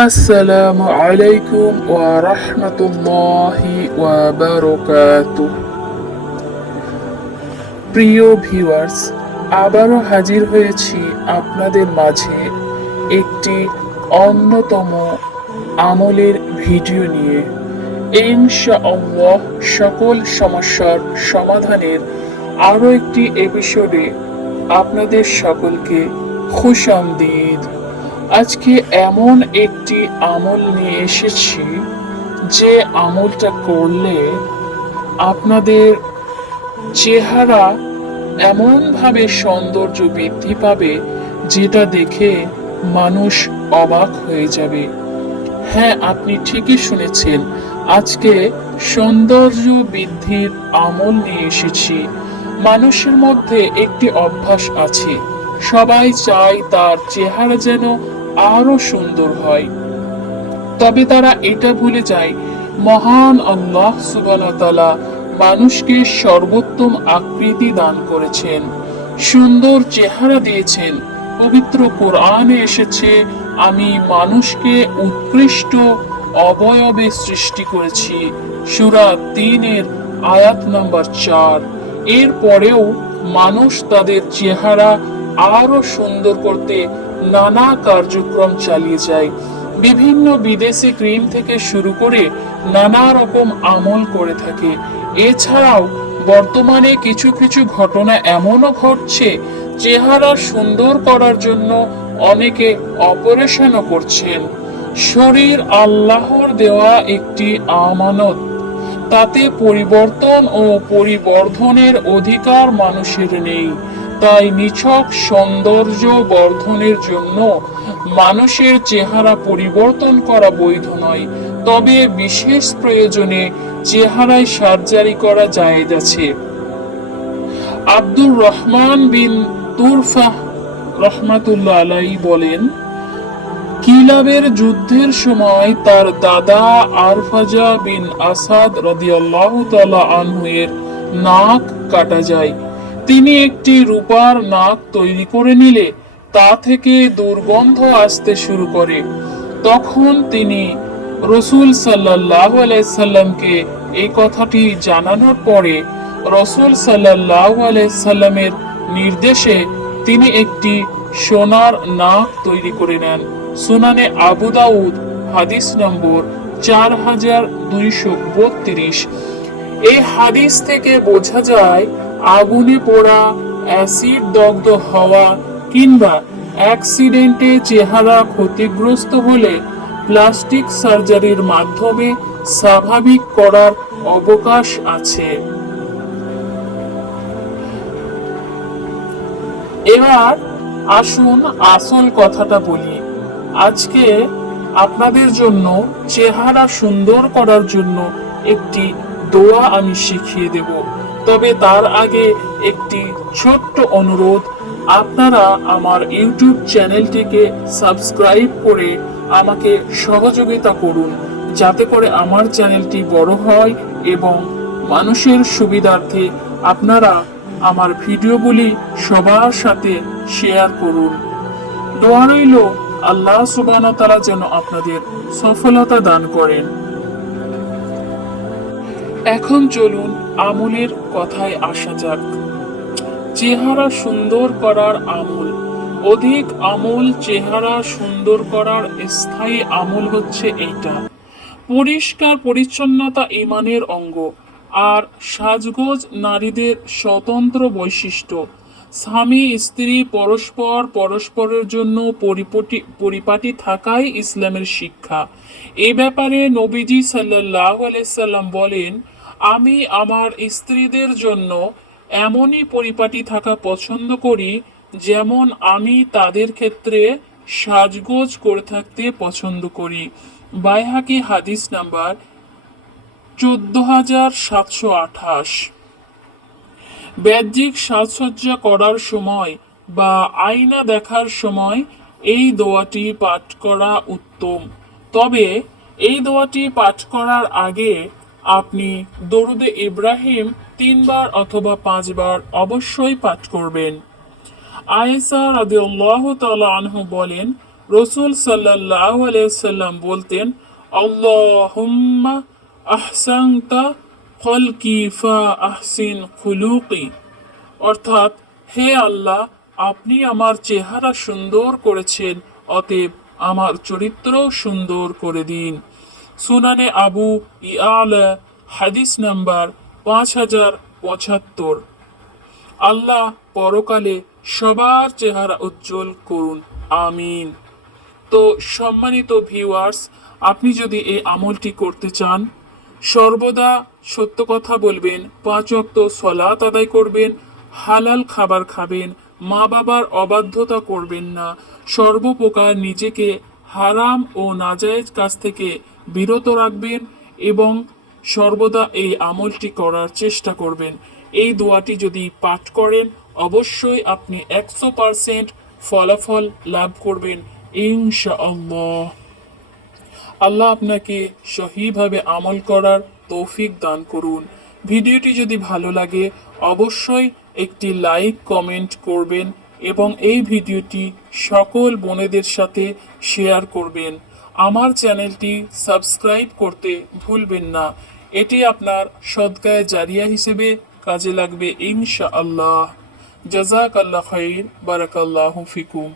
আসসালামু আলাইকুম ওয়া রাহমাতুল্লাহি ওয়া বারাকাতুহু। প্রিয় ভিউয়ার্স, আবারও হাজির হয়েছি আপনাদের মাঝে একটি অন্যতম আমলের ভিডিও নিয়ে। ইনশাআল্লাহ সকল সমস্যার সমাধানের আরও একটি এপিসোডে আপনাদের সকলকে খুশামদিদ। আজকে এমন একটি আমল নিয়ে এসেছি যে আমলটা করলে আপনাদের চেহারা এমনভাবে সৌন্দর্য বৃদ্ধি পাবে যেটা দেখে মানুষ অবাক হয়ে যাবে। হ্যাঁ, আপনি ঠিকই শুনেছেন, আজকে সৌন্দর্য বৃদ্ধির আমল নিয়ে এসেছি। মানুষের মধ্যে একটি অভ্যাস আছে, সবাই চায় তার চেহারা যেন আরো সুন্দর হয়, তবে তারা এটা ভুলে যায় মহান আল্লাহ সুবহানাহু ওয়া তাআলা মানুষকে সর্বোত্তম আকৃতি দান করেছেন, সুন্দর চেহারা দিয়েছেন। পবিত্র কোরআনে এসেছে, আমি মানুষকে উৎকৃষ্ট অবয়বে সৃষ্টি করেছি। সূরা ৩-এর আয়াত নাম্বার ৪। এর পরেও মানুষ তাদের চেহারা আরো সুন্দর করতে নানা কার্যক্রম চালিয়ে যায়। বিভিন্ন বিদেশি ক্রিম থেকে শুরু করে নানা রকম আমল করে থাকে। এছাড়াও বর্তমানে কিছু কিছু ঘটনা এমনও ঘটছে, চেহারা সুন্দর করার জন্য অনেকে অপারেশনও করছেন। শরীর আল্লাহর দেওয়া একটি আমানত, তাতে পরিবর্তন ও পরিবর্ধনের অধিকার মানুষের নেই। তাই নিছক সৌন্দর্য বর্ধনের জন্য মানুষের চেহারা পরিবর্তন করা বৈধ নয়, তবে বিশেষ প্রয়োজনে চেহারায় সার্জারি করা জায়েজ আছে। আব্দুর রহমান বিন তুরফাহ রহমাতুল্লাহ আলাইহি বলেন, কিলাবের যুদ্ধের সময় তার দাদা আরফাজা বিন আসাদ রাদিয়াল্লাহু তাআলা আনহু এর নাক কাটা যায়। তিনি একটি রূপার নাক তৈরি করে নিলে তা থেকে দুর্গন্ধ আসতে শুরু করে। তখন তিনি রসুল সাল্লাল্লাহু আলাইহি সাল্লামকে এই কথাটি জানানোর পরে রসুল সাল্লাল্লাহু আলাইহি সাল্লামের নির্দেশে তিনি একটি সোনার নাক তৈরি করে নেন। সুনানে আবু দাউদ হাদিস নম্বর 4232। এই হাদিস থেকে বোঝা যায়, আগুনে পোড়া, অ্যাসিড দগ্ধ হওয়া কিংবা অ্যাক্সিডেন্টে চেহারা ক্ষতিগ্রস্ত হলে প্লাস্টিক সার্জারির মাধ্যমে স্বাভাবিক করার অবকাশ আছে। এবার আসুন আসল কথাটা বলি। আজকে আপনাদের জন্য চেহারা সুন্দর করার জন্য একটি দোয়া আমি শিখিয়ে দেব। তবে তার আগে একটি ছোট্ট অনুরোধ, আপনারা আমার ইউটিউব চ্যানেলটিকে সাবস্ক্রাইব করে আমাকে সহযোগিতা করুন, যাতে করে আমার চ্যানেলটি বড় হয় এবং মানুষের সুবিধার্থে আপনারা আমার ভিডিওগুলি সবার সাথে শেয়ার করুন। দোয়া রইল আল্লাহ সুবহানাহু ওয়া তাআলা যেন আপনাদের সফলতা দান করেন। এখন চলুন আমলের কথায় আসা যাক। চেহারা সুন্দর করার আমল। অধিক আমল চেহারা সুন্দর করার স্থায়ী আমল হচ্ছে এইটা। পরিষ্কার পরিচ্ছন্নতা ঈমানের অঙ্গ, আর সাজগোজ নারীদের স্বতন্ত্র বৈশিষ্ট্য। স্বামী স্ত্রী পরস্পর পরস্পরের জন্য পরিপাটি থাকাই ইসলামের শিক্ষা। এ ব্যাপারে নবীজি সাল্লাল্লাহু আলাইহি সাল্লাম বলেন, আমি আমার স্ত্রীদের জন্য এমনই পরিপাটি থাকা পছন্দ করি যেমন আমি তাদের ক্ষেত্রে সাজগোজ করে থাকতে পছন্দ করি। বাইহাকি হাদিস নাম্বার 14728। বাহ্যিক সাজসজ্জা করার সময় বা আয়না দেখার সময় এই দোয়াটি পাঠ করা উত্তম। তবে এই দোয়াটি পাঠ করার আগে আপনি দরুদে ইব্রাহিম 3 বার অথবা 5 বার অবশ্যই পাঠ করবেন। আয়েশা রাদিয়াল্লাহু তাআলা আনহা বলেন, রসুল সাল্লাল্লাহু আলাইহি সাল্লাম বলতেন, আল্লাহুম্মা আহসানতা খলকি ফা আহসিন খুলুকি, অর্থাৎ হে আল্লাহ, আপনি আমার চেহারা সুন্দর করেছেন, অতএব আমার চরিত্রও সুন্দর করে দিন। সুনানে আবু ইয়ালা, হাদিস নাম্বার 5075। আল্লাহ পরকালে সবার চেহারা উজ্জ্বল করুন, আমিন। তো সম্মানিত ভিউয়ার্স, আপনি যদি এই আমলটি করতে চান, সর্বদা সত্য কথা বলবেন, 5 ওয়াক্ত সলাত আদায় করবেন, হালাল খাবার খাবেন, মা বাবার অবাধ্যতা করবেন না, সর্বপ্রকার নিজেকে হারাম ও নাজায়েজ কাজ থেকে বিরত রাখবেন এবং সর্বদা এই আমলটি করার চেষ্টা করবেন। এই দোয়াটি যদি পাঠ করেন, অবশ্যই আপনি 100% ফলাফল লাভ করবেন ইনশাআল্লাহ। আল্লাহ আপনাকে সহিভাবে আমল করার তৌফিক দান করুন। ভিডিওটি যদি ভালো লাগে অবশ্যই একটি লাইক কমেন্ট করবেন এবং এই ভিডিওটি সকল বোনেদের সাথে শেয়ার করবেন। আমার চ্যানেলটি সাবস্ক্রাইব করতে ভুলবেন না, এটি আপনার সদকায়ে জারিয়া হিসেবে কাজে লাগবে ইনশাআল্লাহ। জাযাকাল্লাহ খাইর, বারাকাল্লাহু ফিকুম।